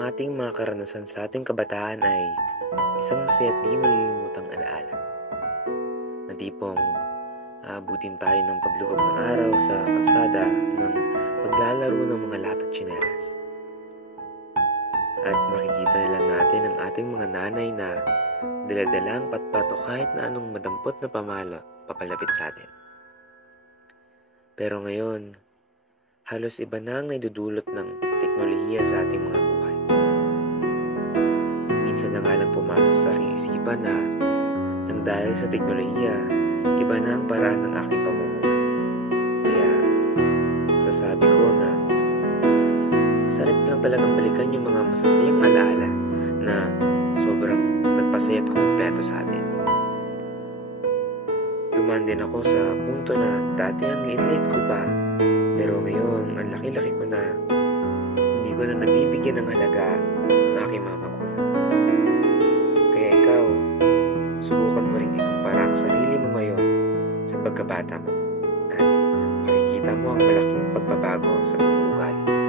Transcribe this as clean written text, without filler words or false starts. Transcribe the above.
Ang ating mga karanasan sa ating kabataan ay isang masaya at di malilimutang alaala. Na tipong aabutin tayo ng paglubog ng araw sa kalsada ng paglalaro ng mga latat tsinelas. At makikita na lang natin ang ating mga nanay na daladalang patpat o kahit na anong madampot na pamalo papalapit sa atin. Pero ngayon, halos iba na ang naidudulot ng teknolohiya sa ating mga buhay. Minsan na nga lang pumasok sa aking isipan na nang dahil sa teknolohiya, iba na ang paraan ng aking pamumuhay. Kaya masasabi ko na sarap lang talagang balikan yung mga masasayang alaala na sobrang nagpasaya at kumpleto sa atin. Dumaan din ako sa punto na dati ang liit-liit ko pa, pero ngayon ang laki-laki ko na hindi ko na nabibigyan ng halaga ang aking mga magulang. Kaya ikaw, subukan mo rin ikumpara ang sarili mo ngayon sa pagkabata mo at makikita mo ang malaking pagbabago sa pag-uugali.